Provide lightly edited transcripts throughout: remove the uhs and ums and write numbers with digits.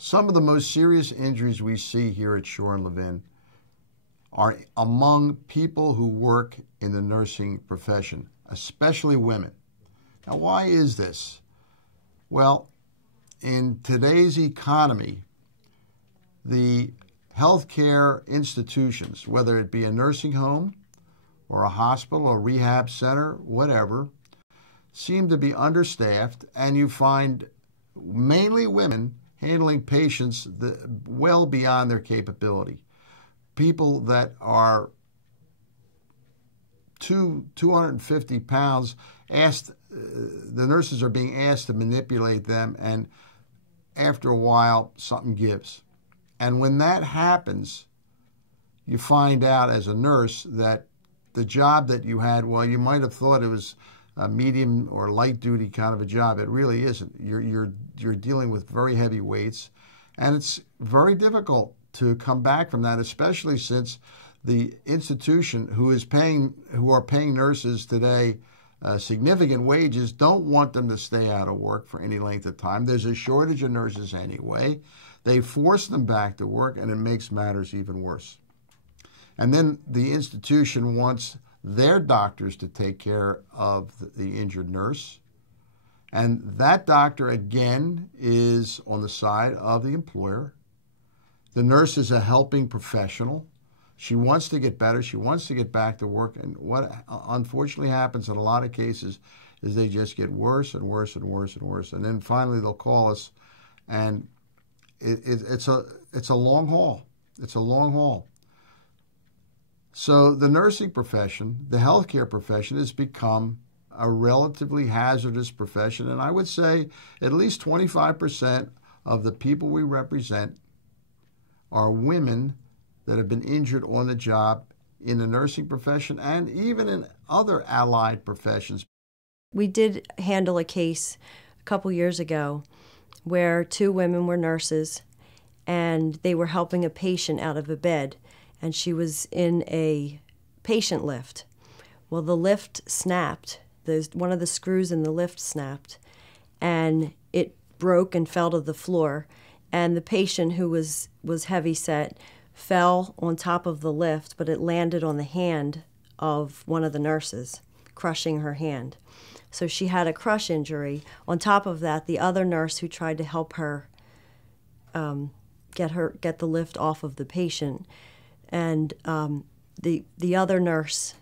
Some of the most serious injuries we see here at Shore and Levin are among people who work in the nursing profession, especially women. Now, why is this? Well, in today's economy, the healthcare institutions, whether it be a nursing home or a hospital or rehab center, whatever, seem to be understaffed, and you find mainly women handling patients well beyond their capability. People that are 250 pounds, the nurses are being asked to manipulate them, and after a while, something gives. And when that happens, you find out as a nurse that the job that you had, well, you might have thought it was a medium or light duty kind of a job. It really isn't. You're dealing with very heavy weights, and it's very difficult to come back from that, especially since the institution who are paying nurses today significant wages don't want them to stay out of work for any length of time. There's a shortage of nurses anyway. They force them back to work, and it makes matters even worse. And then the institution wants their doctors to take care of the injured nurse. And that doctor, again, is on the side of the employer. The nurse is a helping professional. She wants to get better. She wants to get back to work. And what unfortunately happens in a lot of cases is they just get worse and worse and worse and worse. And then finally they'll call us, and it's a long haul. It's a long haul. So the nursing profession, the healthcare profession, has become a relatively hazardous profession. And I would say at least 25% of the people we represent are women that have been injured on the job in the nursing profession and even in other allied professions. We did handle a case a couple years ago where two women were nurses, and they were helping a patient out of a bed, and she was in a patient lift. Well, the lift snapped. One of the screws in the lift snapped, and it broke and fell to the floor. And the patient, who was heavy set, fell on top of the lift, but it landed on the hand of one of the nurses, crushing her hand. So she had a crush injury. On top of that, the other nurse who tried to help her get the lift off of the patient, and the other nurse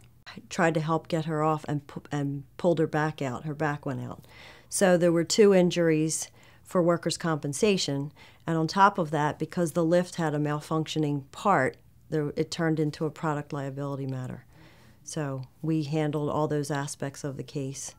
tried to help get her off and pulled her back out. Her back went out. So there were two injuries for workers' compensation, and on top of that, because the lift had a malfunctioning part, it turned into a product liability matter. So we handled all those aspects of the case.